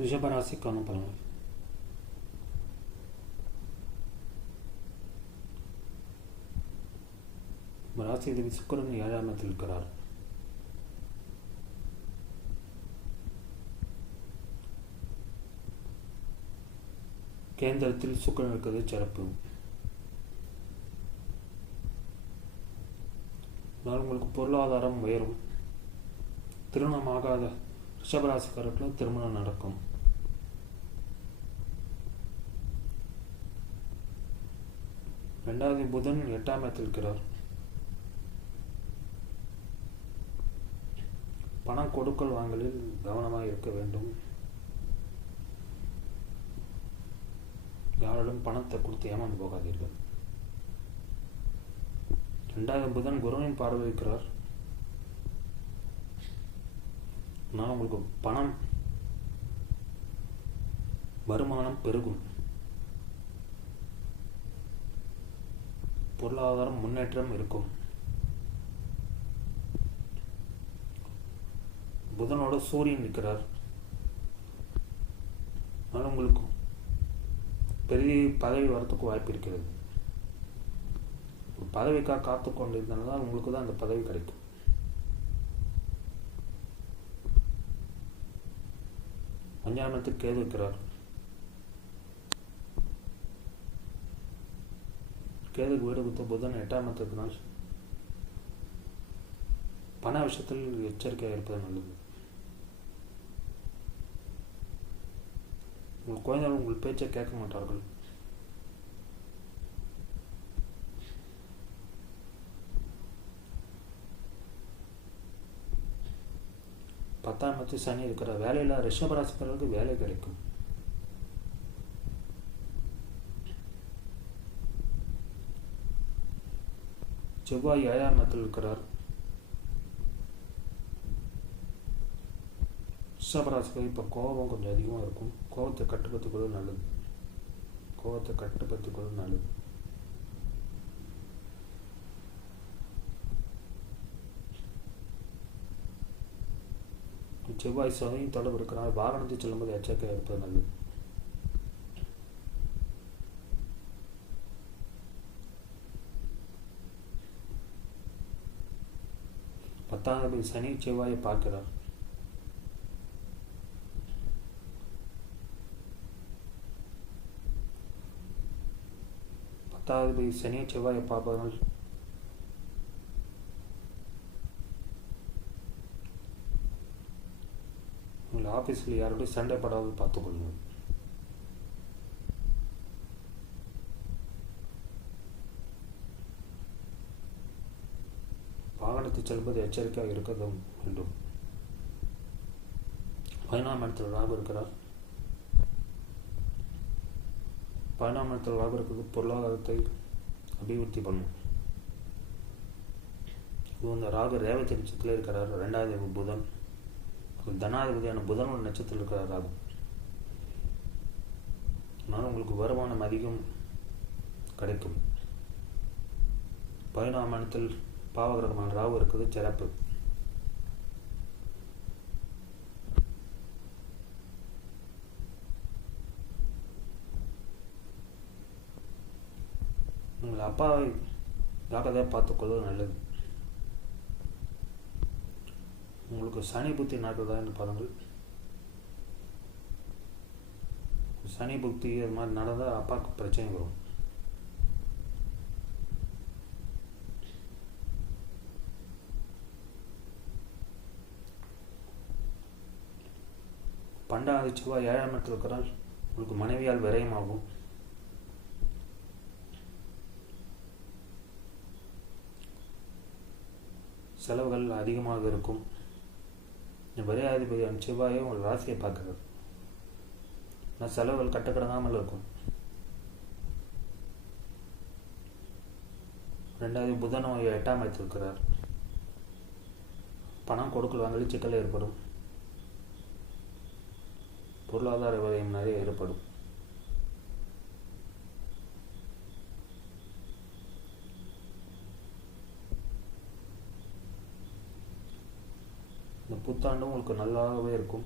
ரிஷபராசிக்கான பலன்கள். ராசிதிபதி சுக்கிரன் 7ஆம் இடத்தில் இருக்கிறார். கேந்திரத்தில் சுக்கிரன் இருக்கிறது சிறப்பு. உங்களுக்கு பொருளாதாரம் உயரும். திருமணமாகாத ரிஷபராசிக்காரர்களும் திருமணம் நடக்கும். ரெண்டாவது புதன் 8ஆம் இடத்தில் இருக்கிறார். பணம் கொடுக்கல் வாங்கலில் கவனமாக இருக்க வேண்டும். யாரிடம் பணத்தை கொடுத்து ஏமாந்து போகாதீர்கள். ரெண்டாவது புதன் குருவின் பார்வை இருக்கிறார். அதனால் உங்களுக்கு பணம் வருமானம் பெருகும். பொருளாதாரம் முன்னேற்றம் இருக்கும். புதனோட சூரியன் இருக்கிறார். அதனால் உங்களுக்கு பெரிய பதவி வரத்துக்கு வாய்ப்பு இருக்கிறது. பதவிக்காக காத்து கொண்டிருந்தனால உங்களுக்கு தான் அந்த பதவி கிடைக்கும். அஞ்சாம் இடத்துக்கு கேது இருக்கிறார். கேதுக்கு வீடு கொடுத்த புதன் 8ஆம் இடத்தினால் பண விஷயத்தில் எச்சரிக்கையாக இருப்பது நல்லது. உங்கள் குழந்தைகள் உங்கள் பேச்சை கேட்க மாட்டார்கள். பத்தாம் இடத்தில் சனி இருக்கிற வேலையில் ரிஷபராசிக்காரர்களுக்கு வேலை கிடைக்கும். செவ்வாய் 7ஆம் இடத்தில் இருக்கிறார். ரிஷபராசிக்கு இப்போ கோபம் கொஞ்சம் அதிகமாக இருக்கும். கோபத்தை கட்டுப்படுத்திக் கொள்வது நல்லது. செவ்வாய் சனியும் தொடர்பு இருக்கிறார். வாகனத்தை செல்லும்போது எச்சரிக்கையாக இருப்பது நல்லது. பத்தாவது சனி செவ்வாயை பார்க்கிறார். பத்தாவது சனியை செவ்வாயை பார்ப்பதனால் உங்கள் ஆஃபீஸில் யாரோடய சண்டை படாது பார்த்துக்கொள்ளுங்கள். வாகனத்தை செல்லும்போது எச்சரிக்கையாக இருக்க வேண்டும். 11ஆம் இடத்தில் ராகு இருக்கிறார். 11ஆம் இடத்தில் ராகு இருக்கிறது பொருளாதாரத்தை அபிவிருத்தி பண்ணும். இந்த ராகு ரேவதி நட்சத்திரத்தில் இருக்கிறார். 2வது புதன் தனாதிபதியான புதனோட நட்சத்திரத்தில் இருக்கிறார் ராகு. அதனால் உங்களுக்கு வருமானம் அதிகம் கிடைக்கும். 11ஆம் இடத்தில் பாவகிரகமான ராகு இருக்கிறது சிறப்பு. உங்கள் அப்பாவை ஜாக்கிரதையாக பார்த்துக்கொள்வது நல்லது. உங்களுக்கு சனி புத்தி நடக்குதா என்று பாருங்கள். சனி புத்தி அது மாதிரி நடந்தால் அப்பாவுக்கு பிரச்சனை வரும். பண்டாவது செவ்வாய் 7ஆம் இடத்தில் இருக்கிறால் உங்களுக்கு மனைவியால் விரயமாகும். செலவுகள் அதிகமாக இருக்கும். விரையாதிபதியான செவ்வாயை உங்கள் ராசியை பார்க்கிறது. ஆனால் செலவுகள் கட்டுக்கடங்காமல் இருக்கும். 2வது புதன் 8ஆம் இடத்தில் இருக்கிறார். பணம் கொடுக்கல் வாங்கலில் சிக்கல் ஏற்படும். பொருளாதார விரயம் நிறைய ஏற்படும். இந்த புத்தாண்டும் உங்களுக்கு நல்லாவே இருக்கும்.